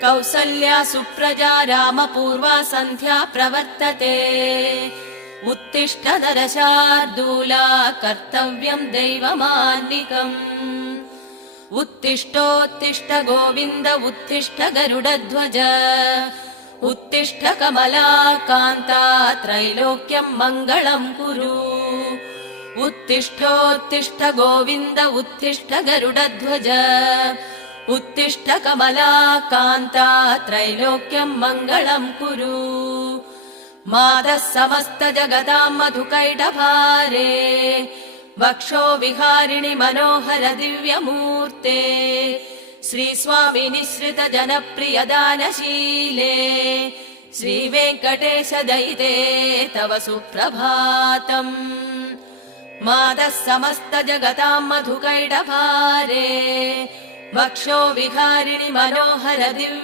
कौसल्या सुप्रजा रामपूर्वा सन्ध्या प्रवर्तते उत्तिष्ठ नरशार्दूला कर्तव्यम् दैवमान्निकम् उत्तिष्ठोत्तिष्ठ गोविन्द उत्तिष्ठ गरुडध्वज उत्तिष्ठ कमलाकान्ता त्रैलोक्यम् मङ्गलम् कुरु उत्तिष्ठोत्तिष्ठ गोविन्द उत्तिष्ठ गरुडध्वज उत्तिष्ठ कमलाकान्ता त्रैलोक्यम् मङ्गलम् कुरु मातः समस्त जगताम् मधुकैटभारे वक्षो विहारिणि मनोहर दिव्यमूर्ते श्रीस्वामि निःसृत जनप्रिय दानशीले श्रीवेङ्कटेश दयिते तव सुप्रभातम् मातः समस्त जगताम् मधुकैटभारे वक्षो विहारिणि मनोहर दिव्य